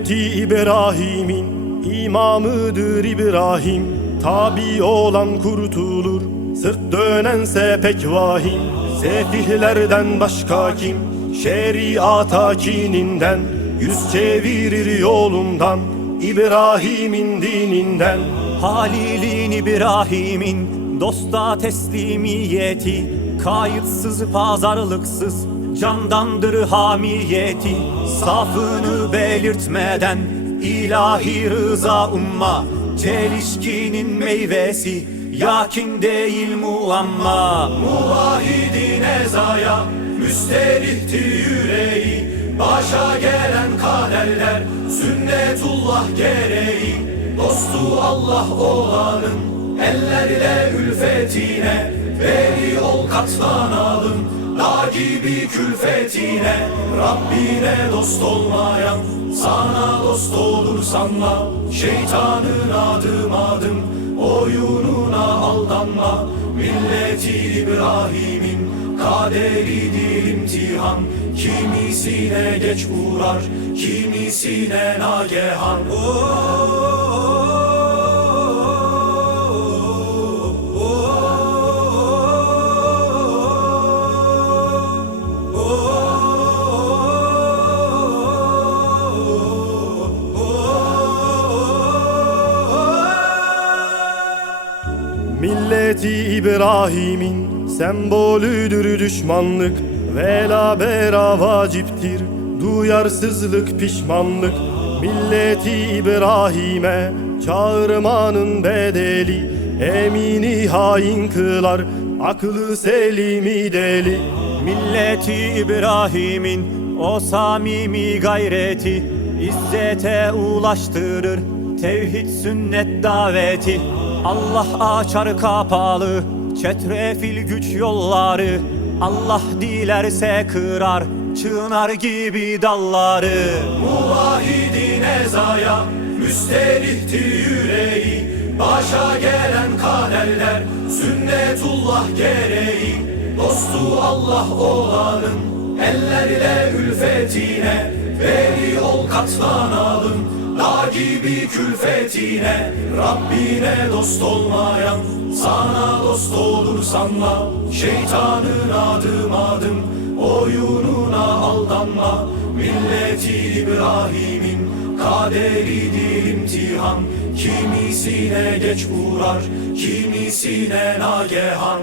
Milleti İbrahim'in imamıdır İbrahim. Tabi olan kurtulur Sırt dönense pek vahim. Sefihlerden başka kim? Şeriata kininden Yüz çevirir yolundan. İbrahim'in dininden. Halil'in İbrahim'in dosta teslimiyeti Kayıtsız pazarlıksız candandır hamiyeti Safını belirtmeden ilahi rıza umma. Çelişkinin meyvesi yakin değil muamma. Muvahidin ezaya müsterihti yüreği. Başa gelen kaderler sünnetullah gereği. Dostu Allah olanın ellerle ülfetine Veri ol katlanalım gibi külfetine Rabbine dost olmayan sana dost olur sanma Şeytanın adım adım oyununa aldanma. Milleti İbrahim'in kaderidir imtihan Kimisine geç uğrar, kimisine nagehan Milleti İbrahim'in sembolüdür düşmanlık. Vela bera vaciptir duyarsızlık pişmanlık. Milleti İbrahim'e çağırmanın bedeli. Emini hain kılar aklı selimi deli. Milleti İbrahim'in o samimi gayreti İzzete ulaştırır. Tevhid sünnet daveti Allah açar kapalı çetrefil güç yolları. Allah dilerse kırar çınar gibi dalları. Muvahidin ezaya müsterihti yüreği. Başa gelen kaderler sünnetullah gereği. Dostu Allah olanın ellerle ülfetine. Veri ol katlanalım gibi külfetine Rabbine dost olmayan sana dost olur sanma Şeytanın adım adım oyununa aldanma. Milleti İbrahim'in kaderidir imtihan. Kimisine geç uğrar, kimisine nagehan